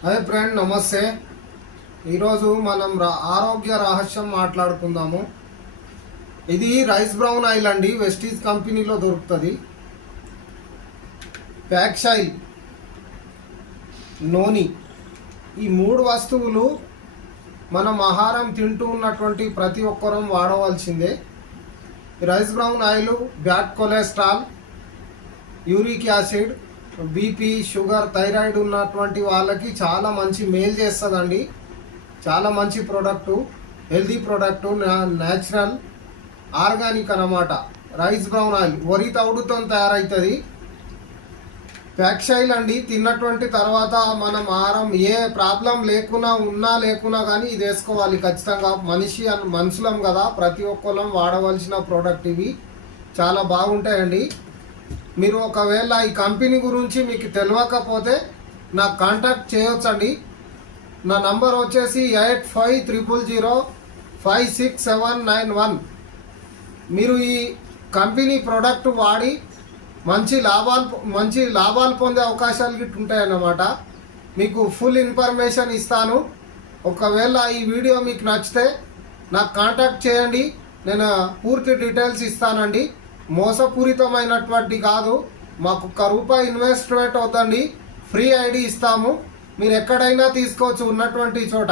Hi friend, నమస్తే. ఈరోజు మనం ఆరోగ్య రహస్యం మాట్లాడుకుందాము. ఇది రైస్ బ్రౌన్ ఆయిల్ అండి, వెస్టీజ్ కంపెనీలో దొరుకుతుంది. ప్యాక్షాయిల్, నోని, ఈ మూడు వస్తువులు మనం ఆహారం తింటూ ఉన్నటువంటి ప్రతి ఒక్కరం వాడవలసిందే. Rice brown oil bad cholesterol, uric acid, BP, sugar, thyroid ఉన్నటువంటి వాళ్ళకి చాలా మంచి మేలు చేస్తుందండి. చాలా మంచి product, healthy product, natural organic అన్నమాట. రైస్ బ్రౌన్ ఆయిల్ వరి తవుడుతో తయారవుతుంది. ప్యాక్షాయిల్ అండి, తిన్నటువంటి తర్వాత మనం ఆహారం ఏ ప్రాబ్లం లేకున్నా కానీ ఇది వేసుకోవాలి ఖచ్చితంగా. మనుషులం కదా, ప్రతి ఒక్కరం వాడవలసిన ప్రోడక్ట్ ఇవి. చాలా బాగుంటాయండి. మీరు ఒకవేళ ఈ కంపెనీ గురించి మీకు తెలియకపోతే నాకు కాంటాక్ట్ చేయొచ్చండి. నా నంబర్ వచ్చేసి 8500056791. మీరు ఈ కంపెనీ ప్రోడక్ట్ వాడి మంచి లాభాలు పొందే అవకాశాలు గిట్ట ఉంటాయన్నమాట. మీకు ఫుల్ ఇన్ఫర్మేషన్ ఇస్తాను. ఒకవేళ ఈ వీడియో మీకు నచ్చితే నాకు కాంటాక్ట్ చేయండి, నేను పూర్తి డీటెయిల్స్ ఇస్తానండి. మోసపూరితమైనటువంటి కాదు, మాకు ₹1 ఇన్వెస్ట్మెంట్ అవుతుంది. ఫ్రీ ఐడి ఇస్తాము, మీరు ఎక్కడైనా తీసుకోవచ్చు ఉన్నటువంటి చోట.